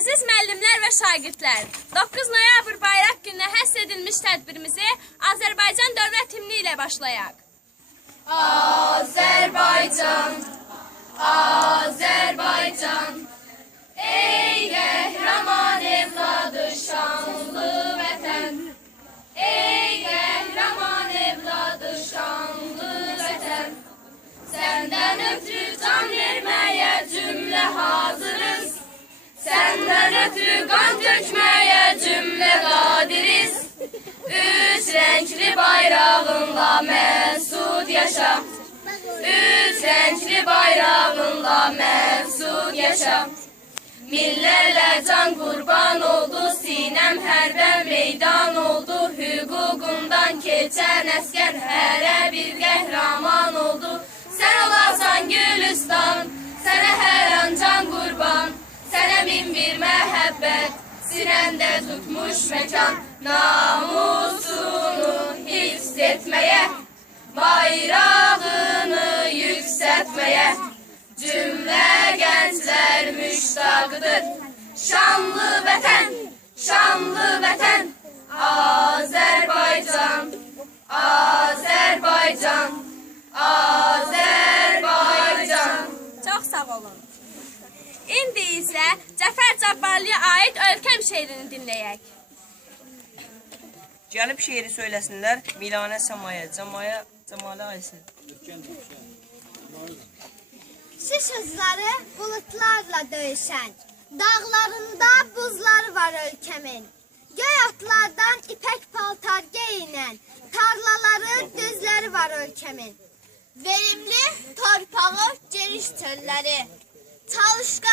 Əziz müəllimlər və şagirdlər, 9 noyabr bayraq gününə həsr edilmiş tədbirimizi Azərbaycan dövlət himni ilə başlayaq. Azərbaycan, Azərbaycan, ey qəhrəman evladı şanlı vətən, ey qəhrəman evladı şanlı vətən, səndən ötürü can verməyə cümlə hazırız, səndən ötürü qan tökməyə cümlə qadiriz, üç rəngli bayrağınla məsud yaşa, üç rəngli bayrağınla məsud yaşa. Millərlə can qurban oldu, sinəm hərbə meydan oldu, hüququndan keçən əskər hərə bir qəhrəman oldu. Sən olasan Gülüstan, sənə hər an can qurban, sənə min bir məhəbbət, sinəndə tutmuş məkan, namusunu hifz etməyə, bayrağını yüksəltməyə, cümlə gənclər müştaqdır. Şanlı vətən, şanlı vətən, Azərbaycan, Azərbaycan, Azərbaycan. Çox sağ olun. İndi isə Cəfər Cabbarlıya aid Ölkəm şeirini dinləyək. Gəlib şeiri söyləsinlər Milanə Səmaya, Cəmalə Aysin. Şiş hızları bulutlarla döyüşən, dağlarında buzları var ölkəmin. Göy atlardan ipək paltar geyinən, tarlaları, düzləri var ölkəmin. Verimli torpağı, geniş çölləri, çalışqan